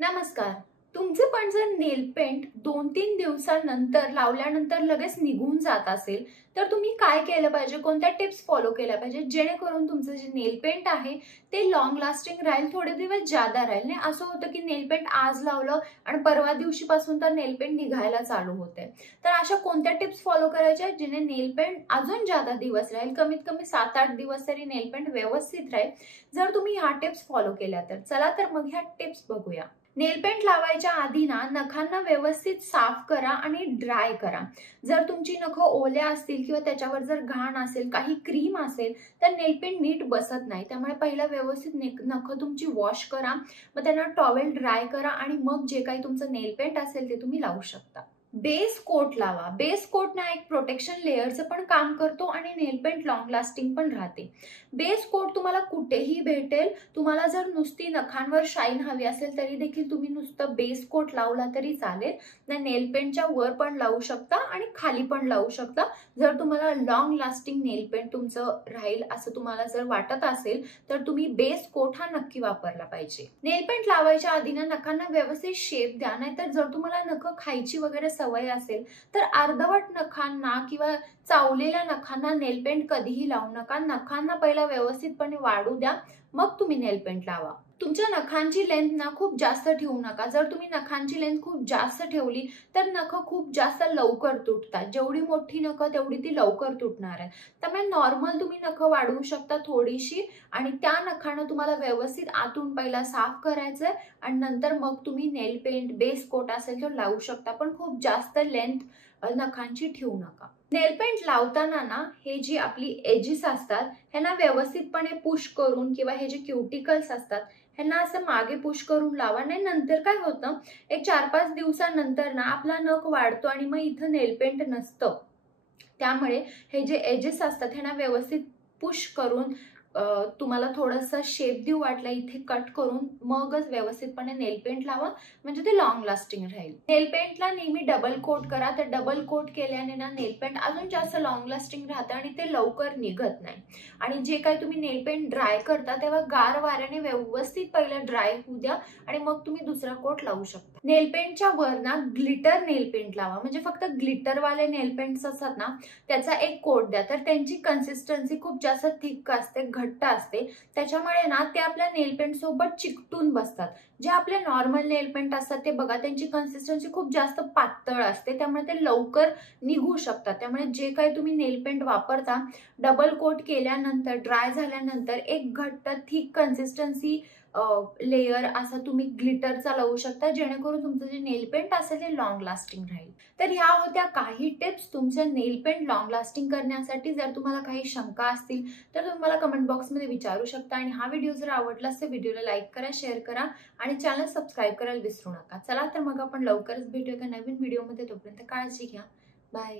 नमस्कार. तुमचे पण जर नेल पेंट 2-3 दिवसानंतर लावल्यानंतर लगेच निघून जात असेल, तर तुम्ही काय केलं पाहिजे? कोणत्या टिप्स फॉलो केल्या पाहिजे जेणेकरून तुमचं जे नेल पेंट आहे ते लॉंग लास्टिंग राहील, थोडे दिवस जादा राहील. नाही असं होतं की नेल पेंट आज लावलं आणि परवा दिवशीपासून तर नेल पेंट निघायला चालू होते. तर अशा कोणत्या टिप्स फॉलो करायच्या जेणे नेल पेंट अजून जादा दिवस राहील, कमीत कमी 7-8 दिवस तरी नेल पेंट व्यवस्थित राहील जर तुम्ही ह्या टिप्स फॉलो केल्या तर. चला तर मग ह्या टिप्स बघूया. नेल पेंट लावायच्या आधी ना नखांना व्यवस्थित साफ करा आणि ड्राय करा. जर तुमची नखं ओल्या असतील किंवा त्याच्यावर जर घाण असेल, काही क्रीम असेल तर नेल पेंट नीट बसत नाही. त्यामुळे पहिला व्यवस्थित नखं तुमची वॉश करा, मग त्यांना टॉवेल ड्राय करा आणि मग जे काही तुमचं नेल पेंट असेल ते तुम्ही लावू शकता. बेस कोट लावा. बेस कोट ना एक प्रोटेक्शन लेयरचं पण काम करतो आणि नेल पेंट लॉंग लास्टिंग पण राहते. बेस कोट तुम्हाला कुठेही भेटेल. तुम्हाला जर नुसती नखांवर शाईन हवी असेल तरी देखील तुम्ही नुसतं बेस कोट लावला तरी चालेल. ना नेल पेंटच्या वर पण लावू शकता आणि खाली पण लावू शकता. जर तुम्हाला लॉंग लास्टिंग नेल पेंट तुमचं राहील असं तुम्हाला जर वाटत असेल तर तुम्ही बेस कोट हा नक्की वापरला पाहिजे. नेल पेंट लावायच्या आधी ना नखांना व्यवस्थित शेप द्या. नाहीतर जर तुम्हाला नखं खायची वगैरे सवय असेल तर अर्धवट नखांना किंवा चावलेल्या नखांना नेल पेंट कधीही लावू नका. नखांना पहिला व्यवस्थितपणे वाढू द्या, मग तुम्ही नेल पेंट लावा. तुमच्या नखांची लेंथ ना खूप जास्त ठेवू नका. जर तुम्ही नखांची लेंथ खूप जास्त ठेवली तर नखं खूप जास्त लवकर तुटतात. जेवढी मोठी नखं तेवढी ती लवकर तुटणार आहे. त्यामुळे नॉर्मल तुम्ही नखं वाढवू शकता थोडीशी आणि त्या नखांना तुम्हाला व्यवस्थित आतून पहिला साफ करायचंय आणि नंतर मग तुम्ही नेल पेंट बेस कोट असेल तो लावू शकता. पण खूप जास्त लेंथ नखांची ठेवू नका. नेल पेंट लावताना ना हे जी आपली एजेस असतात ह्यांना व्यवस्थितपणे पुश करून किंवा हे जे क्युटिकल्स असतात ह्यांना असं मागे पुश करून लावा. नाही नंतर काय होतं, एक 4-5 दिवसानंतर ना आपला नख वाढतो आणि मग इथं नेल पेंट नसतं. त्यामुळे हे जे एजेस असतात ह्यांना व्यवस्थित पुश करून तुम्हाला थोडासा शेप देऊ वाटला इथे कट करून मगच व्यवस्थितपणे नेल पेंट लावा, म्हणजे ते लॉंग लास्टिंग राहील. नेल पेंटला नेहमी डबल कोट करा. तर डबल कोट केल्याने ना नेल पेंट अजून जास्त लॉंग लास्टिंग राहतं आणि ते लवकर निघत नाही. आणि जे काही तुम्ही नेल पेंट ड्राय करता तेव्हा गार वाऱ्याने व्यवस्थित पहिलं ड्राय होऊ द्या आणि मग तुम्ही दुसरा कोट लावू शकता. नेल पेंटच्या वर ना ग्लिटर नेल पेंट लावा. म्हणजे फक्त ग्लिटरवाले नेल पेंट्स असतात ना त्याचा एक कोट द्या. तर त्यांची कन्सिस्टन्सी खूप जास्त थिक असते, घट्ट असते. त्याच्यामुळे ना ते आपल्या नेल पेंट सोबत चिकटून बसतात. जे आपले नॉर्मल नेल पेंट असतात ते बघा त्यांची कन्सिस्टन्सी खूप जास्त पातळ असते, त्यामुळे ते लवकर निघू शकतात. त्यामुळे जे काही तुम्ही नेल पेंट वापरता डबल कोट केल्यानंतर ड्राय झाल्यानंतर एक घट्ट थिक कन्सिस्टन्सी लेयर असा तुम्ही ग्लिटरचा लावू शकता जेणेकरून तुमचं जे नेल पेंट असेल ते लॉंग लास्टिंग राहील. तर ह्या होत्या काही टिप्स तुमचं नेल पेंट लॉंग लास्टिंग करण्यासाठी. जर तुम्हाला काही शंका असतील तर तुम्ही मला कमेंट बॉक्समध्ये विचारू शकता. आणि हा व्हिडिओ जर आवडला असेल व्हिडिओला लाईक करा, शेअर करा आणि चॅनल सबस्क्राईब करायला विसरू नका. चला तर मग आपण लवकरच भेटूया एका नवीन व्हिडिओमध्ये. तोपर्यंत काळजी घ्या. बाय.